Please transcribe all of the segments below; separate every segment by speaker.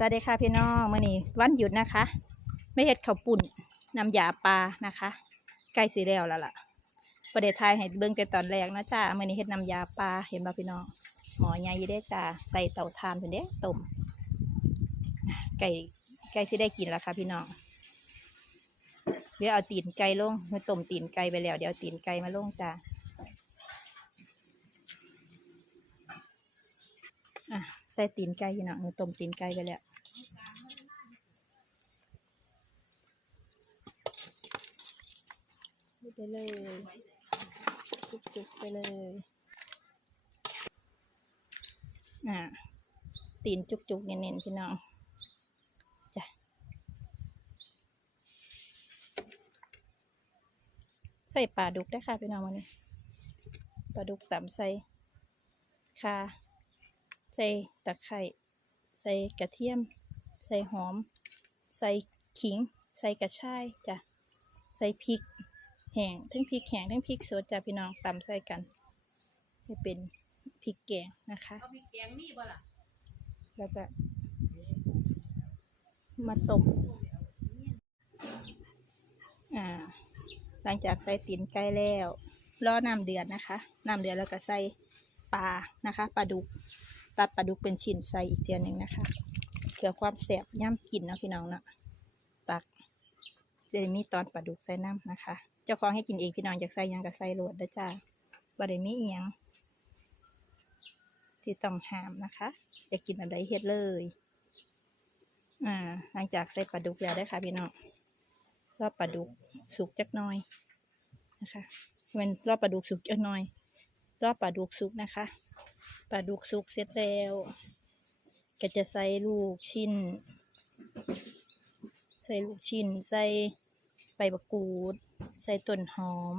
Speaker 1: สวัสดีค่ะพี่น้องมื่อนี้วันหยุดนะคะ ไม่เห็ดข้าวปุ่นน้ำยาปลานะคะใกล้สีแล้วแล้วล่ะ ประเดทไทยให้เบิ่งแต่ตอนแรกนะจ้ามื่อนี้เห็ดน้ำยาปลาเห็นบ่พี่น้อง หมอใหญ่ยี่ได้จ้าใส่เตาถ่านเป็นเด้ต้มไก่ไก่สิได้กินแล้วค่ะพี่น้องเดี๋ยวเอาตีนไก่ลงเมื่อต้มตีนไก่ไปแล้ว เดี๋ยวตีนไก่มาลงจ้าอะ ส่ตีนไก่พี่น้องเมื่อต้มตีนไก่ไปแล้วไปเลยจุกๆไปเลยอ่าตีนจุกๆเน้นๆพี่น้องจ้ะใส่ปลาดุกได้ค่ะพี่น้องวันนี้ปลาดุกตำใส่คา ใส่ตะไคร่ใส่กระเทียม ใส่หอม ใส่ขิง ใส่กระชายจ้ะใส่พริกแห้งทั้งพริกแห้งทั้งพริกสดจ้ะพี่น้องตำใส่กันให้เป็นพริกแกงนะคะ
Speaker 2: เอาพริกแกงมีบ่ล่ะ
Speaker 1: แล้วก็มาต้มอ่า หลังจากใส่ตีนไก่แล้วรอน้ำเดือดนะคะน้ำเดือดแล้วก็ใส่ปลานะคะปลาดุก ตัดปลาดุกเป็นชิ้นใส่อีกเทียนหนึ่งนะคะเพื่อความแสบย่ำกินนะพี่น้องเนาะตักจะได้มีตอนปลาดุกใส่น้ำนะคะ เจ้าของให้กินเองพี่น้องอยากใส่ยังก็ใส่โหลดได้อจ้าบ่ได้มีเอียงที่ต้องห้ามนะคะ อยากกินอะไรเฮ็ดเลยอ่าหลังจากใส่ปลาดุกแล้วได้ค่ะพี่น้องรอบปลาดุกสุกจักหน่อยนะคะเป็นรอบปลาดุกสุกจักหน่อย รอบปลาดุกสุกนะคะ ปลาดุกสุกเสร็จแล้ว ก็จะใส่ลูกชิ้น ใส่ลูกชิ้น ใส่ใบมะกรูด ใส่ต้นหอม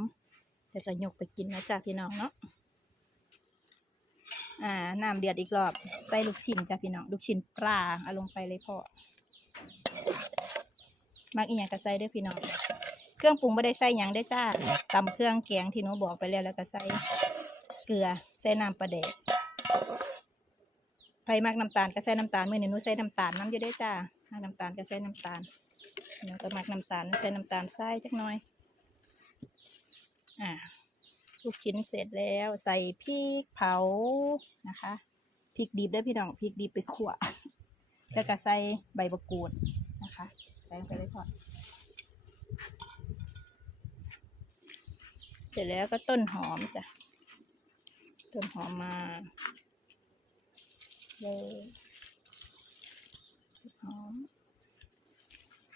Speaker 1: แล้วก็ยกไปกินนะจ๊ะพี่น้องเนาะอ่าน้ำเดือดอีกรอบ ใส่ลูกชิ้นจ้ะพี่น้อง ลูกชิ้นปลาเอาลงไปเลยพ่อมักอีหยังก็ใส่เด้อพี่น้อง เครื่องปรุงไม่ได้ใส่หยังได้จ้าตำเครื่องแกงที่หนูบอกไปแล้วแล้วก็ใส่เกลือใส่น้ำปลาแดก ผมักน้ำตาลก็ใส่น้ำตาลเมื่อนี้หนูใส่น้ำตาลน้ำอยู่ได้จ้ามักน้ำตาลก็ใส่น้ำตาลหนูก็มักน้ำตาลใส่น้ำตาลใส่จักหน่อย อ่าลูกชิ้นเสร็จแล้วใส่พริกเผานะคะพริกดิบได้พี่น้องพริกดิบไปขั่วแล้วก็ใส่ใบมะกรูดนะคะใส่ลงไปเลยพอเสร็จแล้วก็ต้นหอมจ้ะต้นหอมมา เลยต้นหอม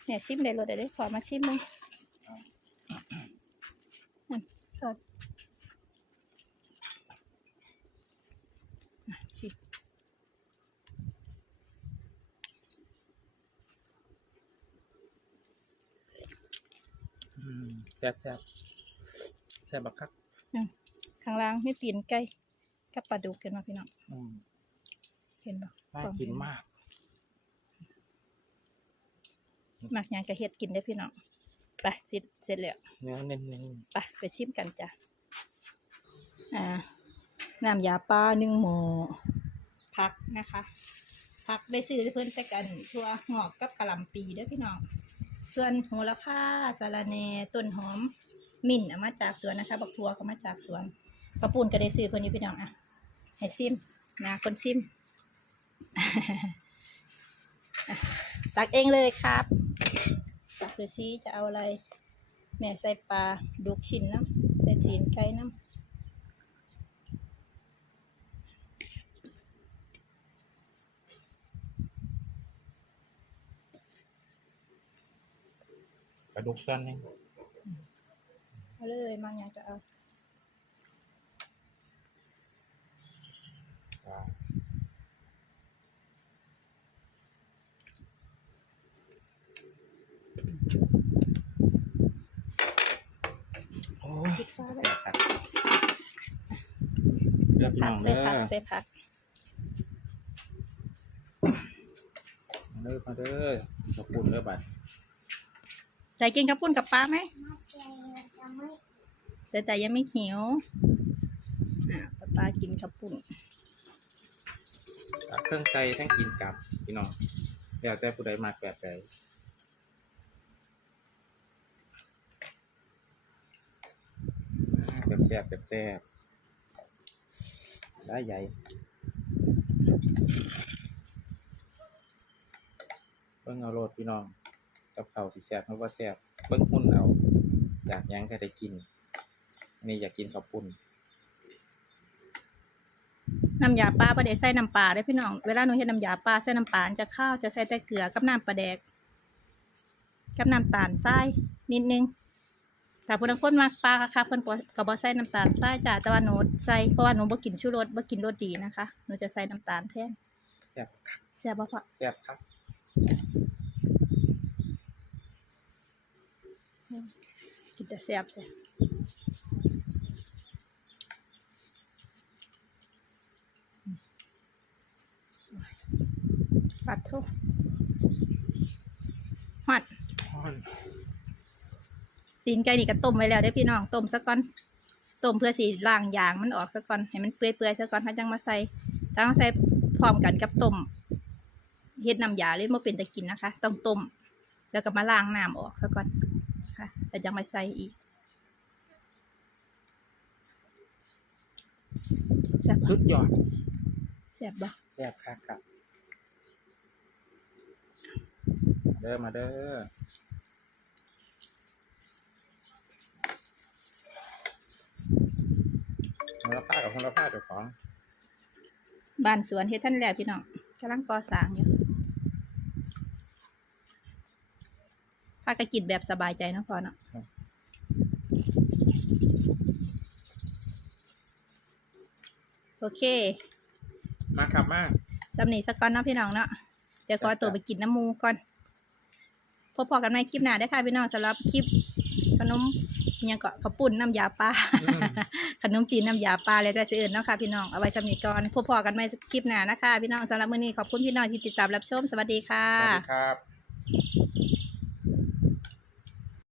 Speaker 1: เนี่ยชิมได้รสได้เลยขอมาชิมเลยนั่นสดอะชิม
Speaker 3: อืมแซ่บแซ่บแซ่บบักคัก
Speaker 1: ข้างล่างมีตีนไก่กับปลาดุกกันมาพี่น้อง
Speaker 3: อืม
Speaker 1: เห็นบ่
Speaker 3: น่ากินมาก
Speaker 1: มักหยังกะเฮ็ดกินได้อพี่น้องไปเสร็จเสร็จแล้ว
Speaker 3: เนื้อเน้น
Speaker 1: ไปไปชิมกันจ้ะอ่าน้ำยาปลาหนึ่งหม้อผักนะคะผักได้ซื้อเพิ่นแต่กันทั่วงอกกับกะหล่ำปีเด้อพี่น้อง ส่วนโหระพาสาระแหน่ต้นหอมมิ่นเอามาจากสวนนะคะ บักทัวก็มาจากสวนกระปูนก็ได้ซื้อคนนี้พี่น้องอะให้ซิมนะคนซิมอะ ตักเองเลยครับ ตักดูซิจะเอาอะไร แม่ใส่ปลาดุกชิ้นน้ำใส่ตีนไก่น้
Speaker 3: ๆกระดูกสั้นนี่ำ
Speaker 1: เอาเลยมังอยากจะเอา
Speaker 3: อ่าโอ้ย
Speaker 1: ปิดฟ้าไว้
Speaker 3: แซ่บครับ เลือกพี่
Speaker 1: ผั
Speaker 3: น้
Speaker 1: ก
Speaker 3: อง
Speaker 1: ใส่
Speaker 3: เด้อ
Speaker 1: ผักใส่ผัก
Speaker 3: มาเด้อมาเด้อขอบคุณเด้อบัด
Speaker 1: ใจกินกับปุ้นกับปลาไหมแต่แต่ยังไม่หิวอ่าป้าป้ากินกับปุ้น
Speaker 3: เอาเครื่องใส่ทั้งกินกับพี่น้องเดี๋ยวแต่ผู้ใดมากแบบใดอ่าแซ่บแซ่บแซ่บๆ ได้ใหญ่เบิ่งเอาโลดพี่น้อง กับข้าสิแซบเพราะว่าแซบเบิ่งหุ่นเอาอยากยังก็ได้กินนนี้อยากกินข้าวปุ้น
Speaker 1: น้ำยาปลาประเดี๋ยวใส่น้ำปลาได้พี่น้อง เวลาหนูเฮ็ดน้ำยาปลาใส่น้ำปลาจะข้าวจะใส่แต่เกลือกับน้ำปลาแดก กับน้ำตาลทรายนิดนึง แต่ผู้บางคนมักปลาค่ะเพิ่นก็ก็บ่ใส่น้ำตาลทรายจ้ะแต่ว่าหนูใส่เพราะว่าหนูบ่กินชูรสบ่กินรสดีนะคะหนูจะใส่น้ำตาลแทน
Speaker 3: แซ่บ
Speaker 1: แซ่บบ่พ่อ
Speaker 3: แซ่บครับ
Speaker 1: กินแต่แซ่บเลยปัดทุกฮอด ตีนไก่นี่ก็ต้มไว้แล้วได้อพี่น้องต้มซะก่อนต้มเพื่อสีล้างยางมันออกซะก่อนให้มันเปื่อยๆซะก่อนถ้าจังมาใส่ถ้ามาใส่พร้อมกันกับต้มเฮ็ดน้ำยาเลยบ่เป็นตะกินนะคะ ต้องต้มแล้วก็มาล้างน้ำออกซะก่อนค่ะแล้วจังมาใส่อีกแซ่บ
Speaker 3: สุ
Speaker 1: บ่
Speaker 3: ดยอด
Speaker 1: แซ่บบ่
Speaker 3: แซ่บคักครับเด้อมาเด้อ มูลค่ากับมูลค่าเจ้าของ
Speaker 1: บ้านสวนเฮ็ดท่านแล้วพี่น้องกำลังก่อสร้างอยู่พาก็กินแบบสบายใจเนาะพอเนาะโอเค
Speaker 3: มาครับมา
Speaker 1: สำนีสักก้อนเนาะพี่น้องเนาะเดี๋ยวขอตัวไปกินน้ำมูก่อนพบพอกันในคลิปหน้าได้อค่ะพี่น้องสำหรับคลิปข นมอิหยังเกาะข้าวปุ้นน้ำยาปลา
Speaker 3: อืม
Speaker 1: ขนมจีนน้ำยาปลาเลยแต่สิอื่นเนาะค่ะพี่น้องเอาไว้สำนีก่อนพบพอกันในคลิปหน้านะคะ พี่น้องสำหรับมื้อนี้ขอบคุณพี่น้องที่ติดตามรับชมสวัสดีค่ะ
Speaker 3: สวัสดีครับ